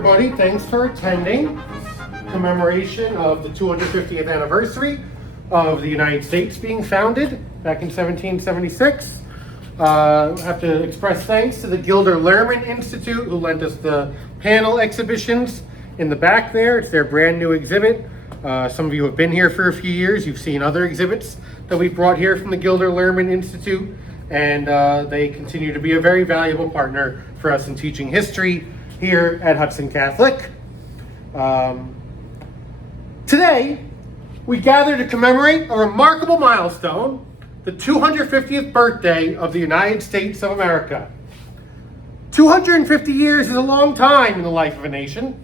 everybody. Thanks for attending commemoration of the 250th anniversary of the United States being founded back in 1776. I have to express thanks to the Gilder Lehrman Institute who lent us the panel exhibitions in the back there. It's their brand new exhibit. Some of you have been here for a few years. You've seen other exhibits that we've brought here from the Gilder Lehrman Institute, and they continue to be a very valuable partner for us in teaching history here at Hudson Catholic. Today, we gather to commemorate a remarkable milestone, the 250th birthday of the United States of America. 250 years is a long time in the life of a nation.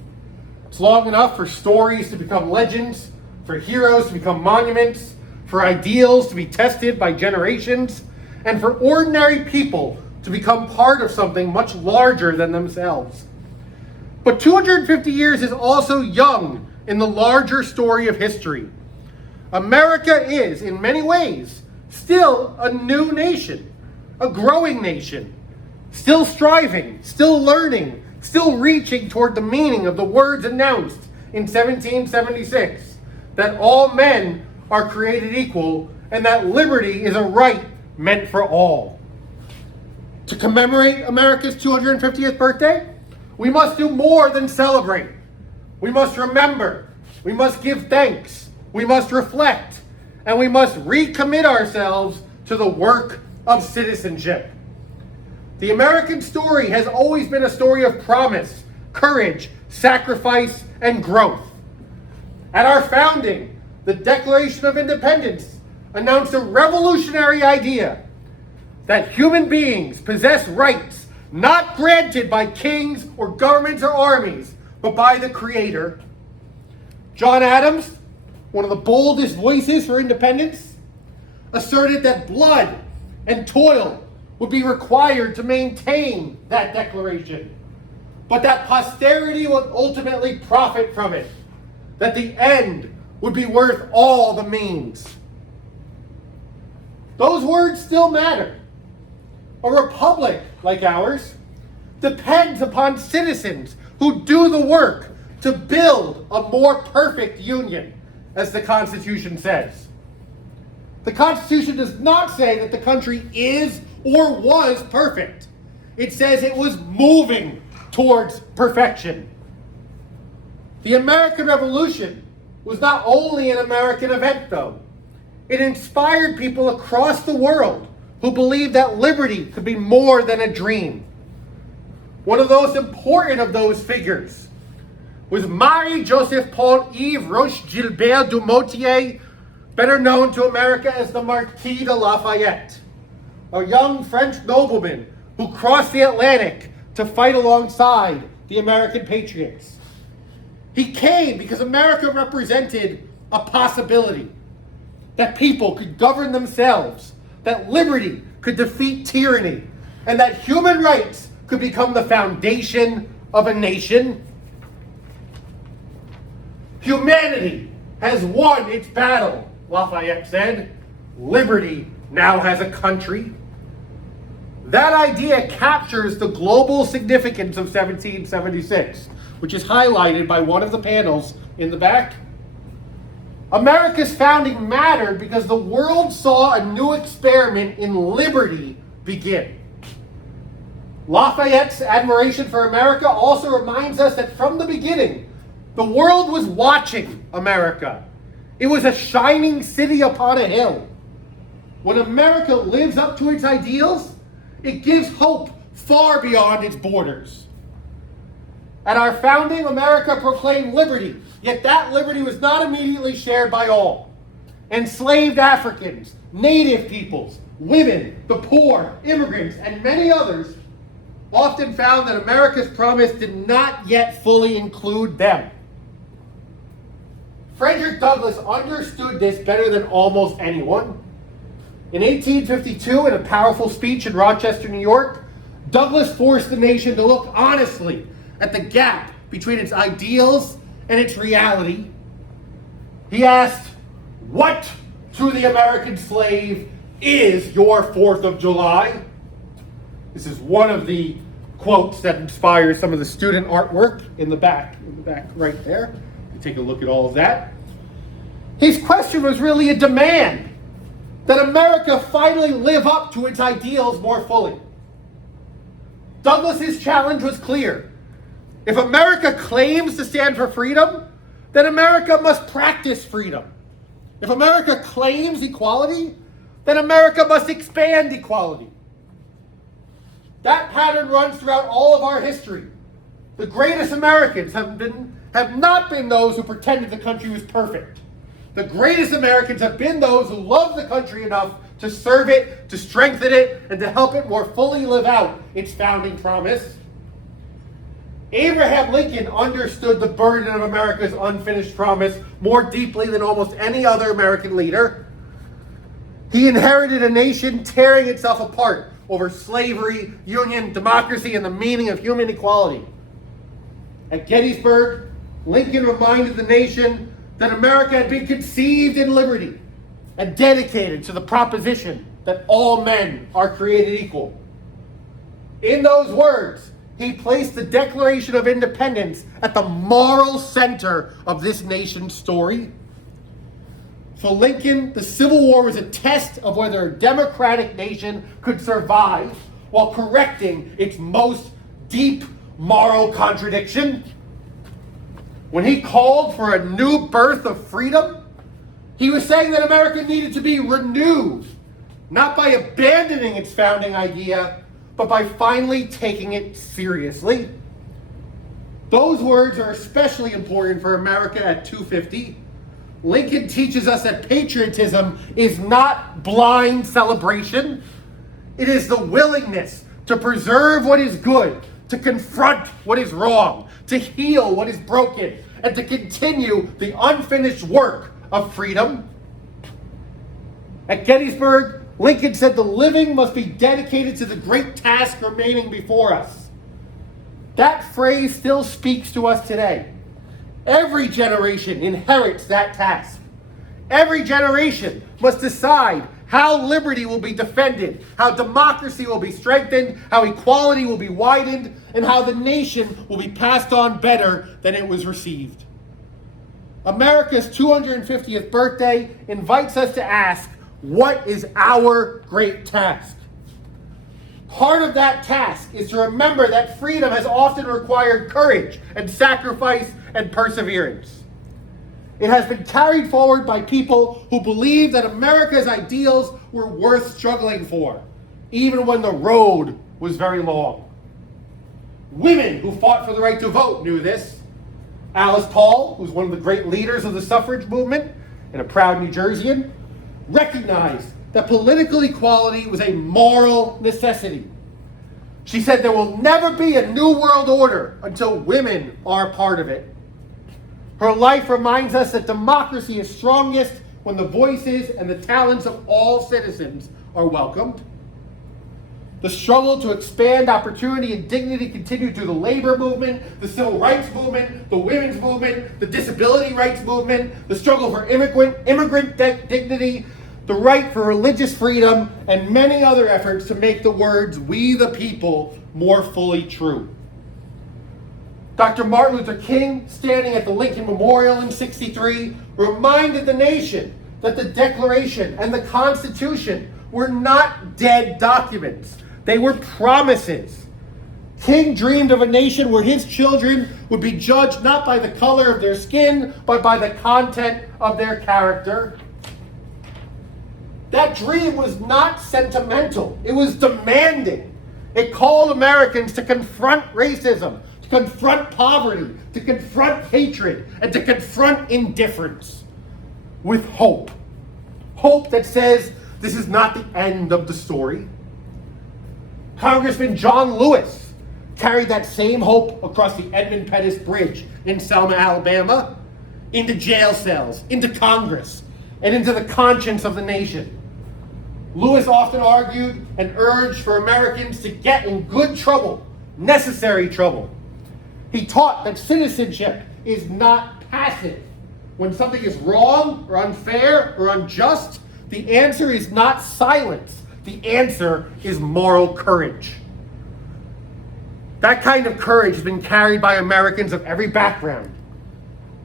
It's long enough for stories to become legends, for heroes to become monuments, for ideals to be tested by generations, and for ordinary people to become part of something much larger than themselves. But 250 years is also young in the larger story of history. America is, in many ways, still a new nation, a growing nation, still striving, still learning, still reaching toward the meaning of the words announced in 1776, that all men are created equal and that liberty is a right meant for all. To commemorate America's 250th birthday, we must do more than celebrate. We must remember, we must give thanks, we must reflect, and we must recommit ourselves to the work of citizenship. The American story has always been a story of promise, courage, sacrifice, and growth. At our founding, the Declaration of Independence announced a revolutionary idea that human beings possess rights not granted by kings or governments or armies, but by the Creator. John Adams, one of the boldest voices for independence, asserted that blood and toil would be required to maintain that declaration, but that posterity would ultimately profit from it, that the end would be worth all the means. Those words still matter. A republic like ours depends upon citizens who do the work to build a more perfect union, as the Constitution says. The Constitution does not say that the country is or was perfect. It says it was moving towards perfection. The American Revolution was not only an American event, though. It inspired people across the world who believed that liberty could be more than a dream. One of the most important of those figures was Marie-Joseph Paul-Yves Roch-Gilbert du Motier, better known to America as the Marquis de Lafayette, a young French nobleman who crossed the Atlantic to fight alongside the American patriots. He came because America represented a possibility, that people could govern themselves, that liberty could defeat tyranny, and that human rights could become the foundation of a nation. Humanity has won its battle, Lafayette said. Liberty now has a country. That idea captures the global significance of 1776, which is highlighted by one of the panels in the back. America's founding mattered because the world saw a new experiment in liberty begin. Lafayette's admiration for America also reminds us that from the beginning, the world was watching America. It was a shining city upon a hill. When America lives up to its ideals, it gives hope far beyond its borders. At our founding, America proclaimed liberty, yet that liberty was not immediately shared by all. Enslaved Africans, native peoples, women, the poor, immigrants, and many others often found that America's promise did not yet fully include them. Frederick Douglass understood this better than almost anyone. In 1852, in a powerful speech in Rochester, New York, Douglass forced the nation to look honestly at the gap between its ideals and its reality. He asked, "What to the American slave is your 4th of July?" This is one of the quotes that inspire some of the student artwork in the back right there. You take a look at all of that. His question was really a demand that America finally live up to its ideals more fully. Douglas's challenge was clear. If America claims to stand for freedom, then America must practice freedom. If America claims equality, then America must expand equality. That pattern runs throughout all of our history. The greatest Americans have not been those who pretended the country was perfect. The greatest Americans have been those who love the country enough to serve it, to strengthen it, and to help it more fully live out its founding promise. Abraham Lincoln understood the burden of America's unfinished promise more deeply than almost any other American leader. He inherited a nation tearing itself apart over slavery, union, democracy, and the meaning of human equality. At Gettysburg, Lincoln reminded the nation that America had been conceived in liberty and dedicated to the proposition that all men are created equal. In those words, he placed the Declaration of Independence at the moral center of this nation's story. For Lincoln, the Civil War was a test of whether a democratic nation could survive while correcting its most deep moral contradiction. When he called for a new birth of freedom, he was saying that America needed to be renewed, not by abandoning its founding idea, but by finally taking it seriously. Those words are especially important for America at 250. Lincoln teaches us that patriotism is not blind celebration. It is the willingness to preserve what is good, to confront what is wrong, to heal what is broken, and to continue the unfinished work of freedom. At Gettysburg, Lincoln said the living must be dedicated to the great task remaining before us. That phrase still speaks to us today. Every generation inherits that task. Every generation must decide how liberty will be defended, how democracy will be strengthened, how equality will be widened, and how the nation will be passed on better than it was received. America's 250th birthday invites us to ask, what is our great task? Part of that task is to remember that freedom has often required courage and sacrifice and perseverance. It has been carried forward by people who believed that America's ideals were worth struggling for, even when the road was very long. Women who fought for the right to vote knew this. Alice Paul, who's one of the great leaders of the suffrage movement and a proud New Jerseyan, recognized that political equality was a moral necessity. She said there will never be a new world order until women are a part of it. Her life reminds us that democracy is strongest when the voices and the talents of all citizens are welcomed. The struggle to expand opportunity and dignity continued through the labor movement, the civil rights movement, the women's movement, the disability rights movement, the struggle for immigrant dignity, the right for religious freedom, and many other efforts to make the words, "we the people," more fully true. Dr. Martin Luther King, standing at the Lincoln Memorial in '63, reminded the nation that the Declaration and the Constitution were not dead documents. They were promises. King dreamed of a nation where his children would be judged not by the color of their skin, but by the content of their character. That dream was not sentimental. It was demanding. It called Americans to confront racism, to confront poverty, to confront hatred, and to confront indifference with hope. Hope that says this is not the end of the story. Congressman John Lewis carried that same hope across the Edmund Pettus Bridge in Selma, Alabama, into jail cells, into Congress, and into the conscience of the nation. Lewis often argued and urged for Americans to get in good trouble, necessary trouble. He taught that citizenship is not passive. When something is wrong or unfair or unjust, the answer is not silence. The answer is moral courage. That kind of courage has been carried by Americans of every background.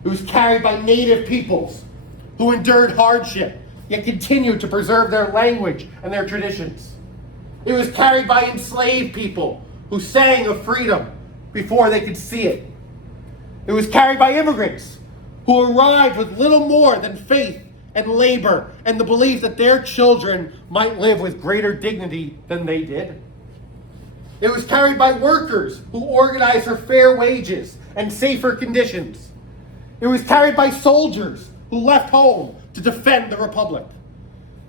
It was carried by native peoples who endured hardship, yet continued to preserve their language and their traditions. It was carried by enslaved people who sang of freedom before they could see it. It was carried by immigrants who arrived with little more than faith and labor and the belief that their children might live with greater dignity than they did. It was carried by workers who organized for fair wages and safer conditions. It was carried by soldiers who left home to defend the Republic.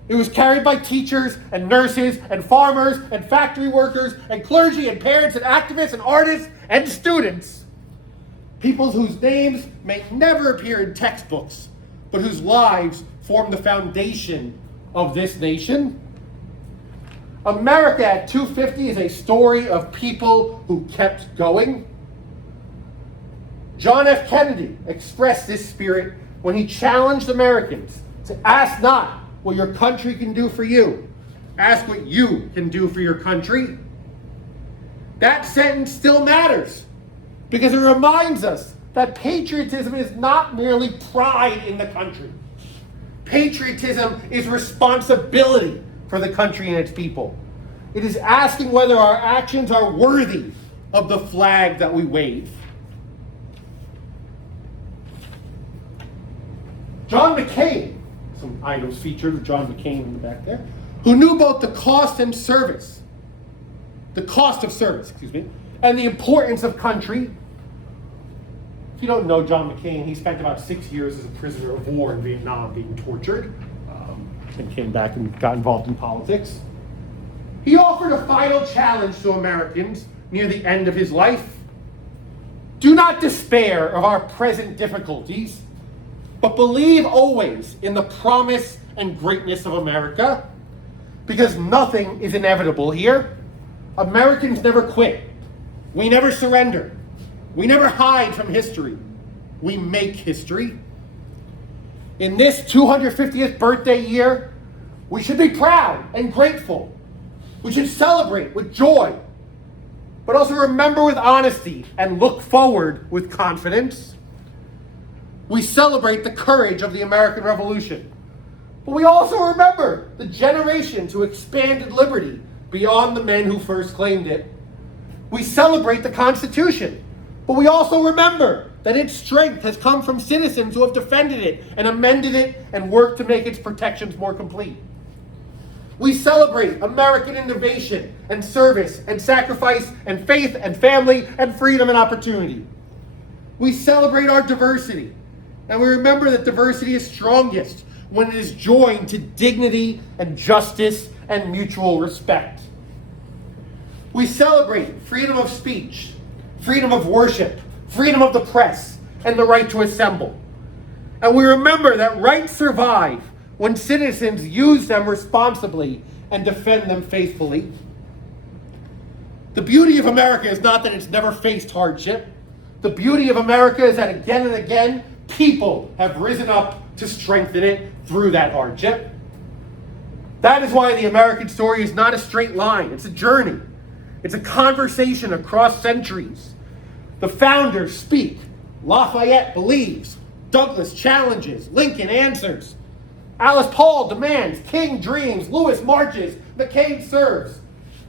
It was carried by teachers and nurses and farmers and factory workers and clergy and parents and activists and artists and students. People whose names may never appear in textbooks, but whose lives form the foundation of this nation. America at 250 is a story of people who kept going. John F. Kennedy expressed this spirit when he challenged Americans to ask not what your country can do for you, ask what you can do for your country. That sentence still matters because it reminds us that patriotism is not merely pride in the country. Patriotism is responsibility for the country and its people. It is asking whether our actions are worthy of the flag that we wave. John McCain, some items featured with John McCain in the back there, who knew both the cost of service, and the importance of country. If you don't know John McCain, he spent about 6 years as a prisoner of war in Vietnam being tortured, and came back and got involved in politics. He offered a final challenge to Americans near the end of his life. Do not despair of our present difficulties, but believe always in the promise and greatness of America, because nothing is inevitable here. Americans never quit. We never surrender. We never hide from history. We make history. In this 250th birthday year, we should be proud and grateful. We should celebrate with joy, but also remember with honesty and look forward with confidence. We celebrate the courage of the American Revolution, but we also remember the generations who expanded liberty beyond the men who first claimed it. We celebrate the Constitution, but we also remember that its strength has come from citizens who have defended it and amended it and worked to make its protections more complete. We celebrate American innovation and service and sacrifice and faith and family and freedom and opportunity. We celebrate our diversity, and we remember that diversity is strongest when it is joined to dignity and justice and mutual respect. We celebrate freedom of speech, freedom of worship, freedom of the press, and the right to assemble. And we remember that rights survive when citizens use them responsibly and defend them faithfully. The beauty of America is not that it's never faced hardship. The beauty of America is that again and again, people have risen up to strengthen it through that hardship. That is why the American story is not a straight line. It's a journey. It's a conversation across centuries. The founders speak. Lafayette believes. Douglas challenges. Lincoln answers. Alice Paul demands. King dreams. Lewis marches. McCain serves.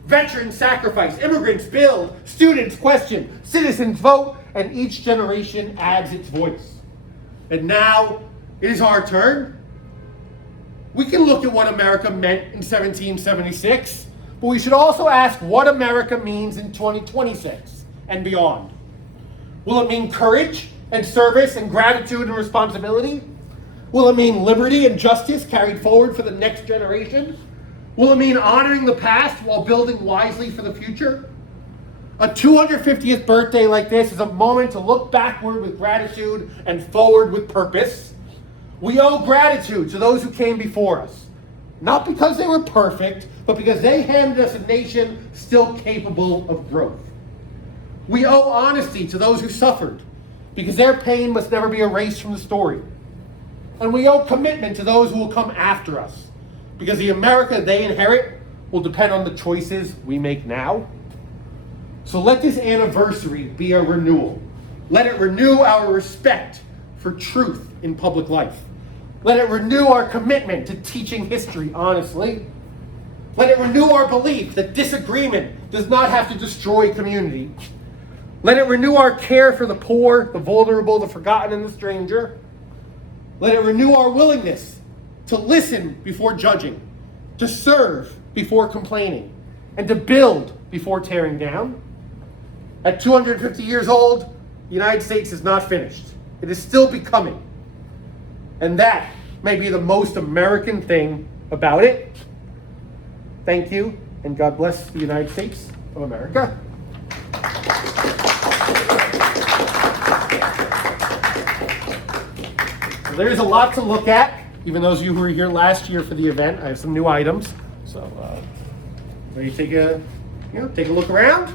Veterans sacrifice. Immigrants build. Students question. Citizens vote. And each generation adds its voice. And now it is our turn. We can look at what America meant in 1776, but we should also ask what America means in 2026 and beyond. Will it mean courage and service and gratitude and responsibility? Will it mean liberty and justice carried forward for the next generation? Will it mean honoring the past while building wisely for the future? A 250th birthday like this is a moment to look backward with gratitude and forward with purpose. We owe gratitude to those who came before us, not because they were perfect, but because they handed us a nation still capable of growth. We owe honesty to those who suffered, because their pain must never be erased from the story. And we owe commitment to those who will come after us, because the America they inherit will depend on the choices we make now. So let this anniversary be a renewal. Let it renew our respect for truth in public life. Let it renew our commitment to teaching history honestly. Let it renew our belief that disagreement does not have to destroy community. Let it renew our care for the poor, the vulnerable, the forgotten, and the stranger. Let it renew our willingness to listen before judging, to serve before complaining, and to build before tearing down. At 250 years old, the United States is not finished. It is still becoming. And that may be the most American thing about it. Thank you, and God bless the United States of America. So there is a lot to look at. Even those of you who were here last year for the event, I have some new items. So ready to take a look around?